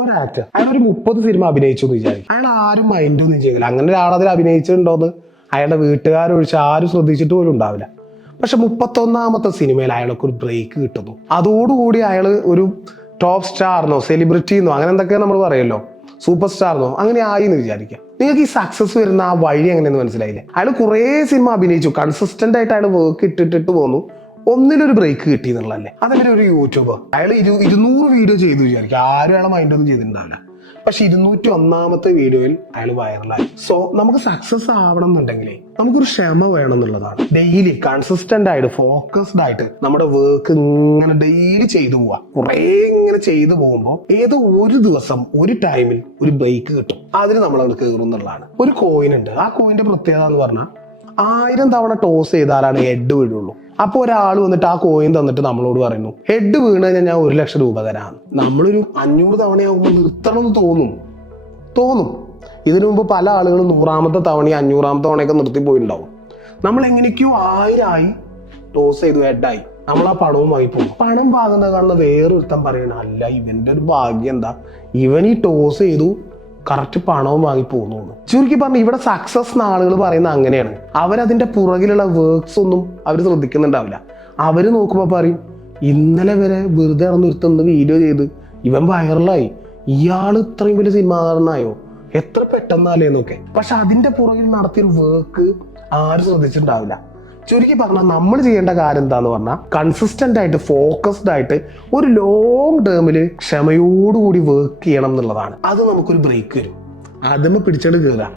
ഒരാക്ടർ അയാൾ ഒരു 30 സിനിമ അഭിനയിച്ചു എന്ന് വിചാരിക്കും. അയാൾ ആരും മൈൻഡൊന്നും ചെയ്യില്ല. അങ്ങനെ ഒരാളതിൽ അഭിനയിച്ചിട്ടുണ്ടോന്ന് അയാളുടെ വീട്ടുകാരൊഴിച്ച് ആരും ശ്രദ്ധിച്ചിട്ട് പോലും ഉണ്ടാവില്ല. പക്ഷെ 31ാമത്തെ സിനിമയിൽ അയാൾക്ക് ഒരു ബ്രേക്ക് കിട്ടുന്നു. അതോടുകൂടി അയാൾ ഒരു ടോപ്പ് സ്റ്റാർന്നോ സെലിബ്രിറ്റിന്നോ അങ്ങനെ എന്തൊക്കെ നമ്മൾ പറയല്ലോ, സൂപ്പർ സ്റ്റാർന്നോ അങ്ങനെ ആയി എന്ന് വിചാരിക്കാം. നിങ്ങൾക്ക് ഈ സക്സസ് വരുന്ന ആ വഴി എങ്ങനെയെന്ന് മനസ്സിലായില്ലേ? അയാൾ കുറേ സിനിമ അഭിനയിച്ചു, കൺസിസ്റ്റന്റ് ആയിട്ട് അയാൾ വർക്ക് ഇട്ടിട്ട് പോന്നു, ഒന്നിലൊരു ബ്രേക്ക് കിട്ടി എന്നുള്ളതല്ലേ. അതേപോലെ ഒരു യൂട്യൂബർ അയാൾ 200 വീഡിയോ ചെയ്തു വിചാരിക്കും, ആരും അയാളെ മൈൻഡൊന്നും ചെയ്തിട്ടുണ്ടാവില്ല. പക്ഷെ 201ാമത്തെ വീഡിയോയിൽ അയാൾ വൈറലായി. സോ നമുക്ക് സക്സസ് ആവണം എന്നുണ്ടെങ്കിലേ നമുക്കൊരു ക്ഷമ വേണം എന്നുള്ളതാണ്. ഡെയിലി കൺസിസ്റ്റന്റ് ആയിട്ട് ഫോക്കസ്ഡ് ആയിട്ട് നമ്മുടെ വർക്ക് ഇങ്ങനെ ഡെയിലി ചെയ്തു പോവാ. കുറെ ഇങ്ങനെ ചെയ്തു പോകുമ്പോൾ ഏതോ ഒരു ദിവസം ഒരു ടൈമിൽ ഒരു ബ്രേക്ക് കിട്ടും, അതിന് നമ്മൾ അവിടെ കയറും എന്നുള്ളതാണ്. ഒരു കോയിൻ ഉണ്ട്, ആ കോയിന്റെ പ്രത്യേകത എന്ന് പറഞ്ഞാൽ 1000 തവണ ടോസ് ചെയ്താലാണ് ഹെഡ് വീഴുള്ളൂ. അപ്പോൾ ഒരാൾ വന്നിട്ട് ആ കോയിൻ തന്നിട്ട് നമ്മളോട് പറയുന്നു, ഹെഡ് വീണ് കഴിഞ്ഞാൽ ഞാൻ 1 ലക്ഷം രൂപ തരാം. നമ്മളൊരു 500 തവണയാകുമ്പോൾ നിർത്തണമെന്ന് തോന്നും. ഇതിനു മുമ്പ് പല ആളുകളും 100ാമത്തെ തവണയും 500ാമത്തെ തവണയൊക്കെ നിർത്തിപ്പോയിട്ടുണ്ടാവും. നമ്മൾ എങ്ങനെയൊക്കെയോ 1000 ആയി ടോസ് ചെയ്തു, ഹെഡായി, നമ്മൾ ആ പണവുമായി പോകും. പണം പാകുന്നത് കാണുന്ന വേറൊരുത്തം പറയണ, അല്ല ഇവന്റെ ഒരു ഭാഗ്യം എന്താ, ഇവൻ ഈ ടോസ് ചെയ്തു കറക്റ്റ് പണവും വാങ്ങി പോകുന്നു. ചുരുക്കി പറഞ്ഞ് ഇവിടെ സക്സസ് ആളുകൾ പറയുന്നത് അങ്ങനെയാണ്. അവരതിന്റെ പുറകിലുള്ള വർക്ക്സ് ഒന്നും അവർ ശ്രദ്ധിക്കുന്നുണ്ടാവില്ല. അവര് നോക്കുമ്പോൾ പറയും, ഇന്നലെ വരെ വെറുതെ ഇറന്നൊരുത്തൊന്ന് വീഡിയോ ചെയ്ത് ഇവൻ വൈറലായി, ഇയാൾ ഇത്രയും വലിയ സിനിമാ നടനായോ, എത്ര പെട്ടെന്നാലേന്നൊക്കെ. പക്ഷെ അതിന്റെ പുറകിൽ നടത്തിയൊരു വർക്ക് ആരും ശ്രദ്ധിച്ചിട്ടുണ്ടാവില്ല. ചുരുക്കി പറഞ്ഞാൽ നമ്മൾ ചെയ്യേണ്ട കാര്യം എന്താന്ന് പറഞ്ഞാൽ കൺസിസ്റ്റന്റ് ആയിട്ട് ഫോക്കസ്ഡ് ആയിട്ട് ഒരു ലോങ് ടേമിൽ ക്ഷമയോടുകൂടി വർക്ക് ചെയ്യണം എന്നുള്ളതാണ്. അത് നമുക്കൊരു ബ്രേക്ക് വരും, അതുമ്മ പിടിച്ചിട്ട് കയറാം.